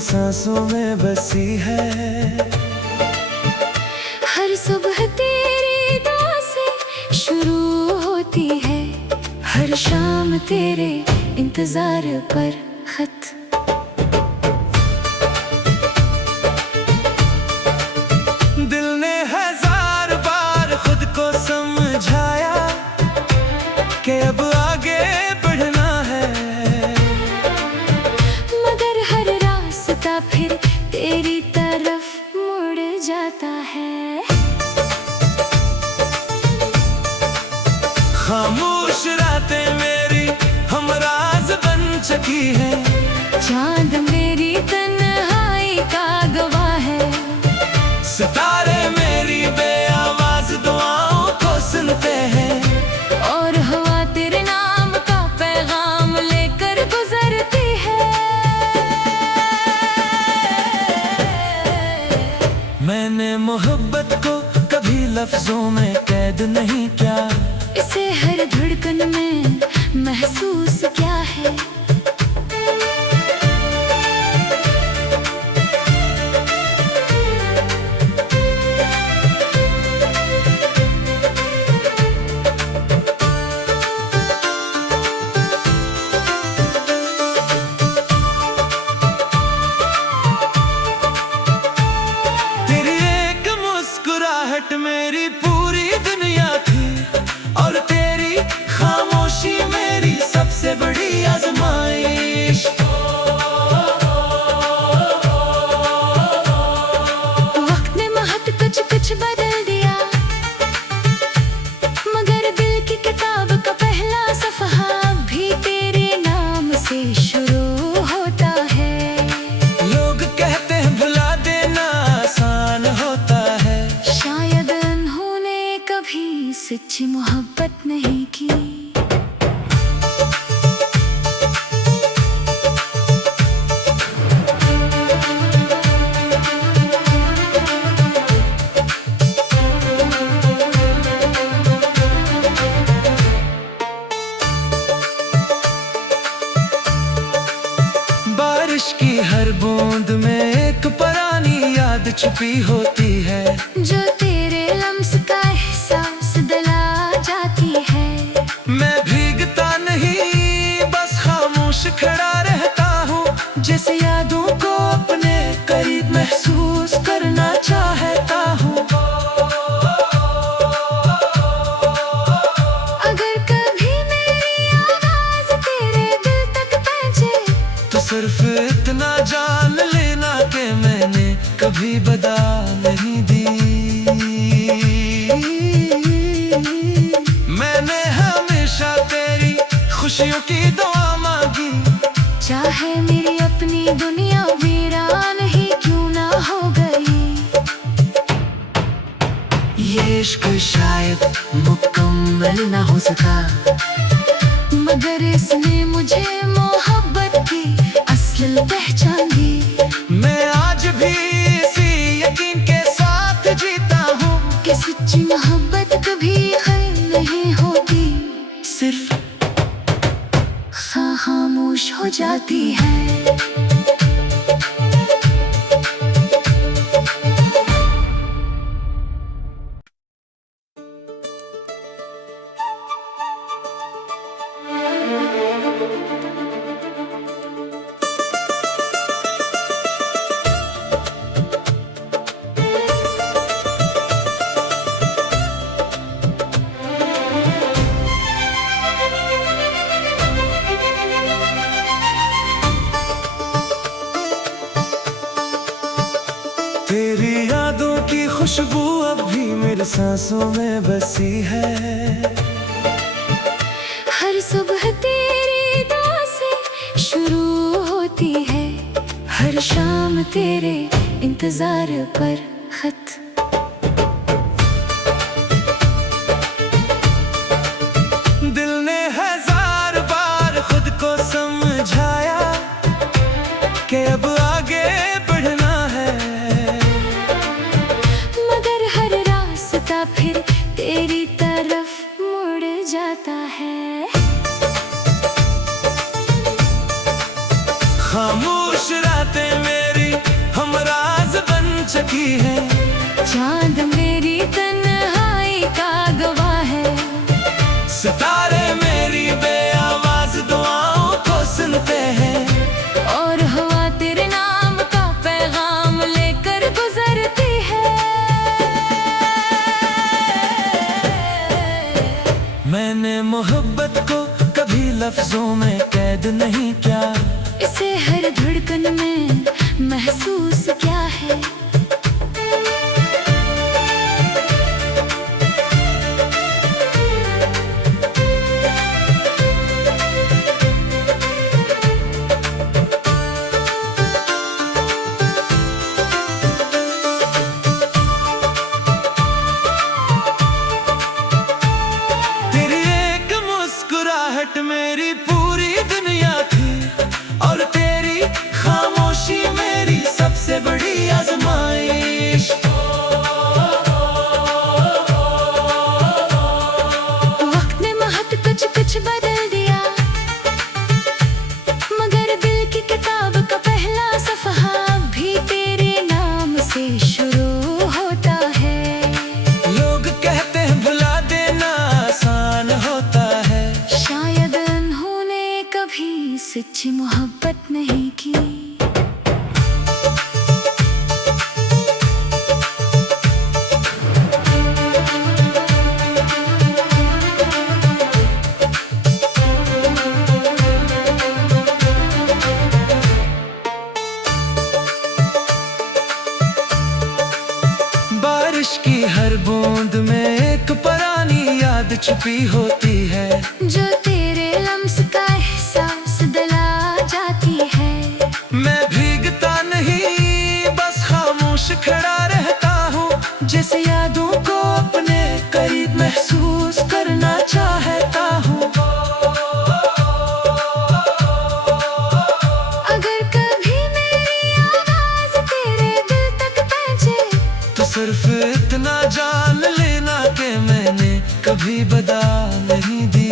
मेरे सांसों में बसी है। हर सुबह तेरी दुआ से शुरू होती है, हर शाम तेरे इंतजार पर खत। दिल ने हजार बार खुद को समझाया कि अब आगे बढ़ना है, मगर हर रास्ता फिर तेरी तरफ मुड़ जाता है। खामोश रातें मेरी हमराज बन चुकी है, चांद मेरी तन्हाई का गवाह है, सितारे मेरी बेआवाज दुआओं को सुनते हैं, और हवा तेरे नाम का पैगाम लेकर गुजरती है। मैंने मोहब्बत को कभी लफ्जों में कैद नहीं किया, इसे हर धड़कन में महसूस क्या है। तेरी एक मुस्कुराहट मेरी पूरी दुनिया थी, और तेरी खामोशी मेरी सबसे बड़ी आजमाइश। वक्त ने महत कुछ कुछ बदल दिया, मगर दिल की किताब का पहला सफ़हा भी तेरे नाम से शुरू होता है। लोग कहते हैं भुला देना आसान होता है, शायद उन्होंने कभी सच्ची मोहब्बत नहीं की। बारिश की हर बूंद में एक पुरानी याद छुपी होती है, जो तेरे लम्स का एहसास दिला जाती है। मैं भीगता नहीं बस खामोश खड़ा रहता हूँ, जैसे यादों को अपने करीब महसूस करना चाहता हूँ। अगर कभी मेरी आवाज तेरे दिल तक पहुंचे, तो सिर्फ इतना जान लेना कि मैंने कभी बता नहीं दी। मैंने हमेशा तेरी खुशियों की दुआ मांगी, चाहे मेरी अपनी दुनिया वीरान ही क्यों ना हो गई। ये इश्क शायद मुकम्मल ना हो सका, मगर इसने मुझे मोहब्बत की असल पहचान दी। मैं आज भी इसी यकीन के साथ जीता हूँ कि सच्ची मोहब्बत कभी खत्म नहीं होती, सिर्फ खामोश हो जाती है। तेरी यादों की खुशबू अब भी मेरे सांसों में बसी है। हर सुबह तेरी दुआ से शुरू होती है, हर शाम तेरे इंतजार पर खत। दिल ने हजार बार खुद को समझाया कि अब आगे बढ़ना है, मगर हर रास्ता फिर तेरी तरफ मुड़ जाता है। खामोश रातें मेरी चकी है। चांद मेरी तन्हाई का गवाह है, सितारे मेरी बेआवाज दुआओं को सुनते हैं। और हवा तेरे नाम का पैगाम लेकर गुजरती है। मैंने मोहब्बत को कभी लफ्जों में कैद नहीं किया, इसे हर धड़कन में महसूस क्या है। तेरी एक मुस्कुराहट मेरी पूरी दुनिया थी, और तेरी खामोशी मेरी सबसे बड़ी आजमाइश। वक्त ने महत कुछ कुछ बदल दिया, मगर दिल की किताब का पहला सफ़हा भी तेरे नाम से शुरू होता है। लोग कहते हैं भुला देना आसान होता है, शायद उन्होंने कभी सच्ची मोहब्बत नहीं की। बारिश की हर बूंद में एक पुरानी याद छुपी होती है, जो तेरे लम्स का एहसास दिला जाती है। मैं भीगता नहीं बस खामोश खड़ा रहता हूँ, जैसे यादों को अपने करीब महसूस करना चाहता हूँ। अगर कभी मेरी आवाज तेरे दिल तक पहुंचे, तो सिर्फ इतना जान लेना कि मैंने कभी बता नहीं दी।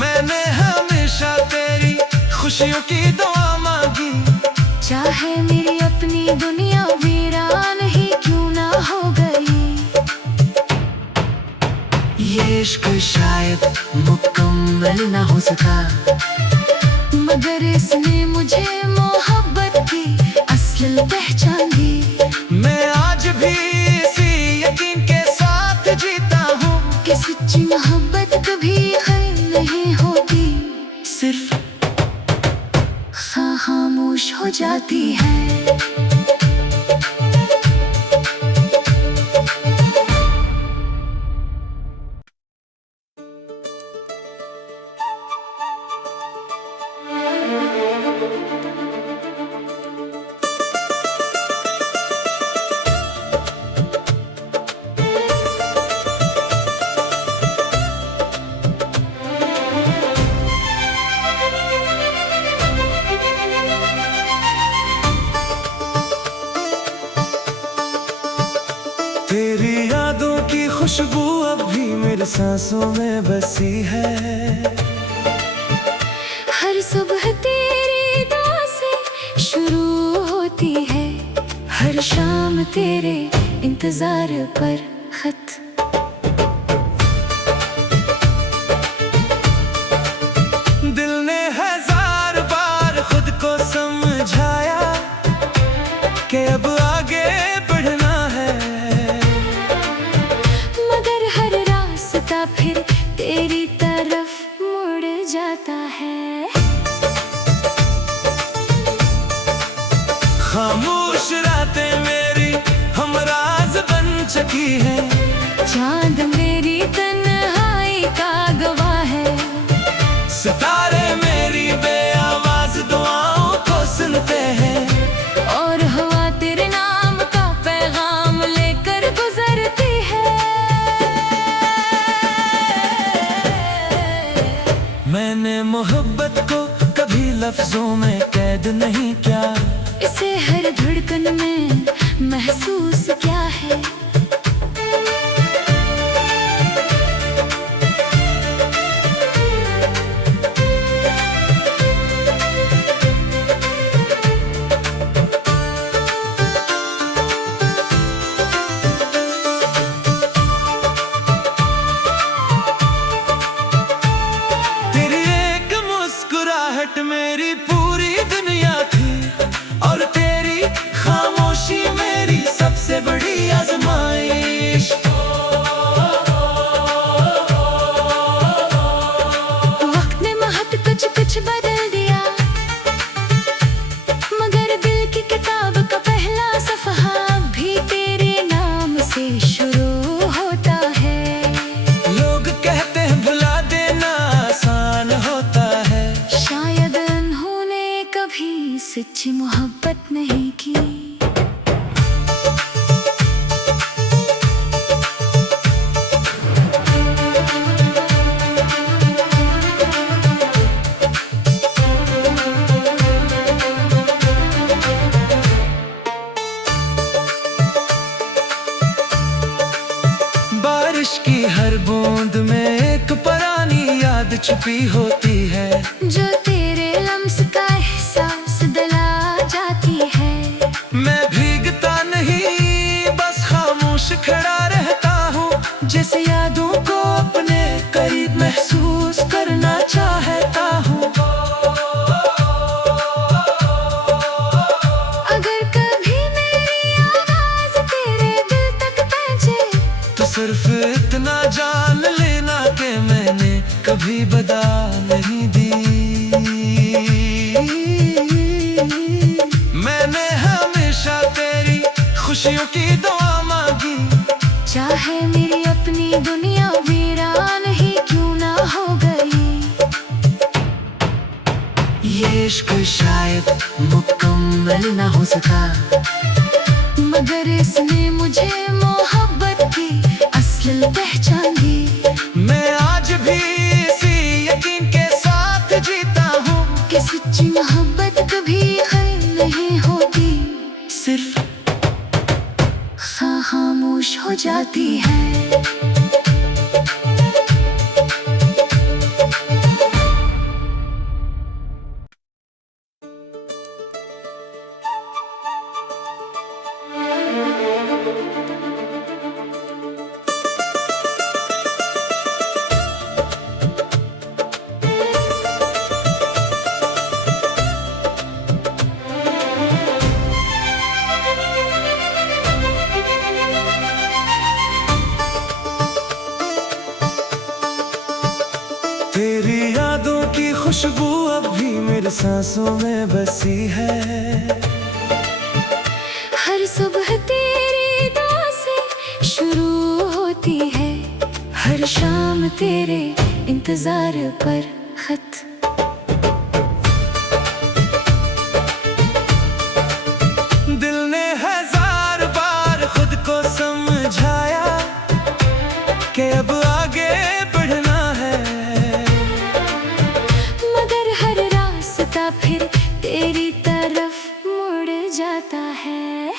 मैंने हमेशा तेरी खुशियों की दुआ मांगी, चाहे मेरी अपनी दुनिया वीरान ही क्यों ना हो गई। ये इश्क शायद मुकम्मल ना हो सका, मगर इसने मुझे मोहब्बत की असल पहचान दी। मैं आज भी इसी यकीन के साथ जीता हूँ कि सच्ची मोहब्बत कभी खत्म नहीं होती, सिर्फ खामोश हो जाती है। तेरी यादों की खुशबू अब भी मेरे सांसों में बसी है। हर सुबह तेरी दुआ से शुरू होती है, हर शाम तेरे इंतजार पर खत। दिल ने हजार बार खुद को समझाया कि अब आगे बढ़ना है, मगर हर रास्ता फिर तेरी तरफ मुड़ जाता है। खामोश रातें मेरी हमराज बन चकी है, चांद मेरी तन्हाई का गवाह है, सितारे मेरी बेआवाज दुआओं को सुनते हैं। और हवा तेरे नाम का पैगाम लेकर गुजरती है। मैंने मोहब्बत को कभी लफ्जों में कैद नहीं किया, इसे हर धड़कन में महसूस क्या है। मेरी पूरी दुनिया थी और तेरी खामोशी मेरी सबसे बड़ी आजमाइश। वक्त ने महत कुछ कुछ बदल दिया, मगर दिल की किताब का पहला सफ़हा भी तेरे नाम से शुरू होता है। लोग कहते हैं भुला देना आसान होता है, शायद उन्होंने कभी सच्ची मोहब्बत नहीं की। बारिश की हर बूंद में एक पुरानी याद छुपी होती है, जो तेरे लम्स का एहसास दिला जाती है। मैं भीगता नहीं बस खामोश खड़ा रहता हूँ, जैसे यादों को अपने करीब महसूस करना चाहता हूँ। अगर कभी मेरी आवाज तेरे दिल तक पहुंचे, तो सिर्फ इतना जान लेना कि मैंने कभी बता नहीं दी। मैंने हमेशा तेरी खुशियों की दुआ मांगी, चाहे मेरी अपनी दुनिया वीरान ही क्यों ना हो गई। ये इश्क शायद मुकम्मल ना हो सका, मगर इसने मुझे मोहब्बत की असल पहचान दी। मैं आज भी इसी यकीन के साथ जीता हूँ कि सच्ची मोहब्बत कभी खत्म नहीं होती, सिर्फ खामोश हो जाती है। तेरी यादों की खुशबू अब भी मेरे सांसों में बसी है। हर सुबह तेरी दुआ से शुरू होती है, हर शाम तेरे इंतजार पर खत। दिल ने हजार बार खुद को समझाया कि अब आगे बढ़ना है, मगर हर रास्ता फिर तेरी तरफ मुड़ जाता है।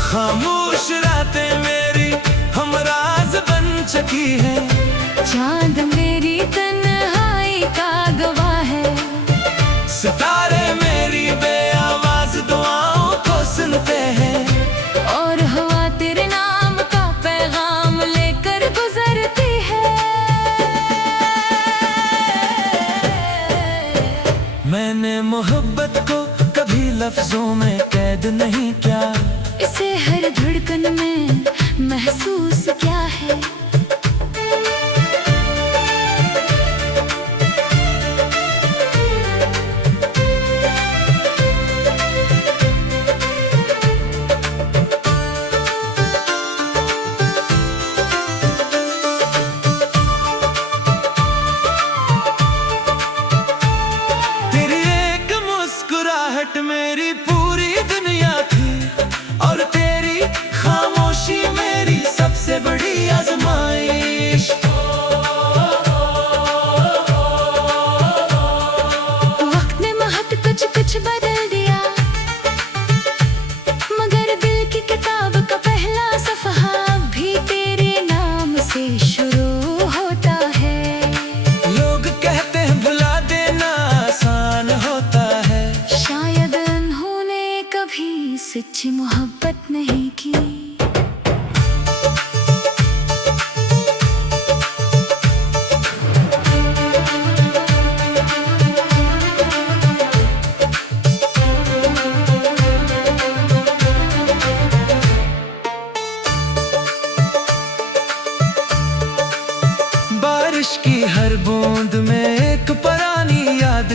खामोश रातें मेरी हमराज बन चुकी है, चांद मेरी तन्हाई का गवाह है। सितारे मेरी बेआवाज दुआओं को सुनते हैं, और हवा तेरे नाम का पैगाम लेकर गुजरती है। मैंने मोहब्बत को कभी लफ्जों में कैद नहीं किया, इसे हर धड़कन में महसूस क्या है। तेरी एक मुस्कुराहट मेरी पूरी दुनिया थी और तेरी खामोशी मेरी सबसे बड़ी आजमाइश।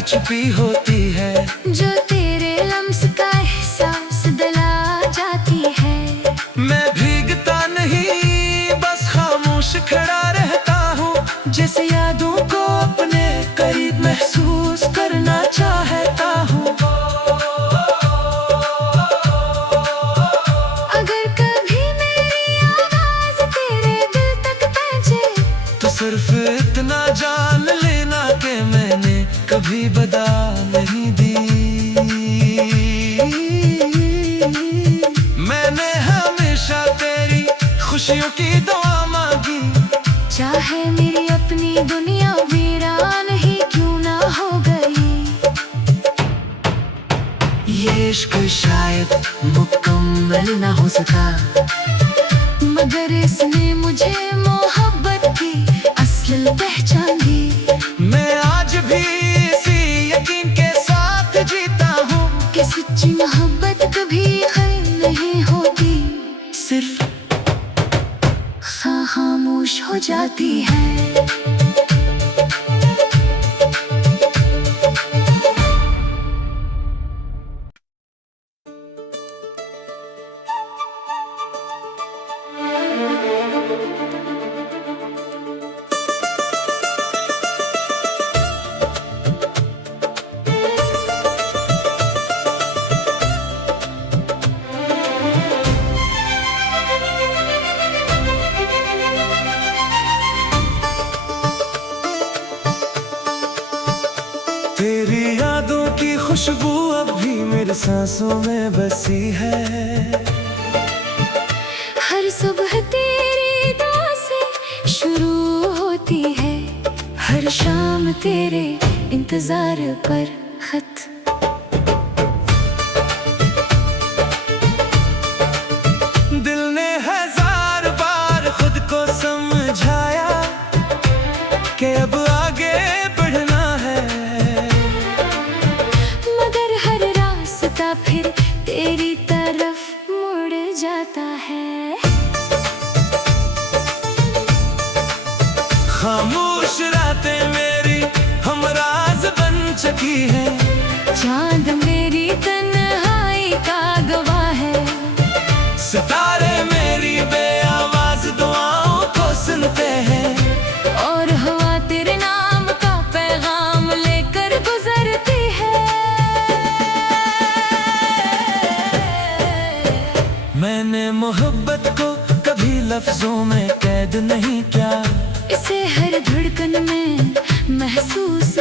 छुपी होती है, जो तेरे लम्स का एहसास दिला जाती है। मैं भीगता नहीं बस खामोश खड़ा रहता हूँ, जैसे यादों को अपने करीब महसूस करना चाहता हूँ। अगर कभी मेरी आवाज तेरे दिल तक पहुंचे, तो सिर्फ इतना जान लेना कि मैंने कभी बता नहीं दी। मैंने हमेशा तेरी खुशियों की दुआ मांगी, चाहे मेरी अपनी दुनिया वीरान ही क्यों ना हो गई। ये इश्क शायद मुकम्मल ना हो सका, मगर इसने मुझे मोहब्बत की असल पहचान दी। मैं आज भी इसी यकीन के साथ जीता हूँ कि सच्ची मोहब्बत कभी खत्म नहीं होती, सिर्फ खामोश हो जाती है। तेरी यादों की खुशबू अब भी मेरे सांसों में बसी है। हर सुबह तेरी दुआ से शुरू होती है, हर शाम तेरे इंतजार पर खत। दिल ने हजार बार खुद को समझाया कि अब आगे बढ़ना है, मगर हर रास्ता फिर तेरी तरफ मुड़ जाता है। खामोश रातें मेरी हमराज बन चुकी है, चांद मेरी तन्हाई का गवाह है, सितारे मेरी बेआवाज दुआओं को सुनते हैं, और हवा तेरे नाम का पैगाम लेकर गुजरती है। मैंने मोहब्बत को कभी लफ्जों में कैद नहीं किया, इसे हर धड़कन में महसूस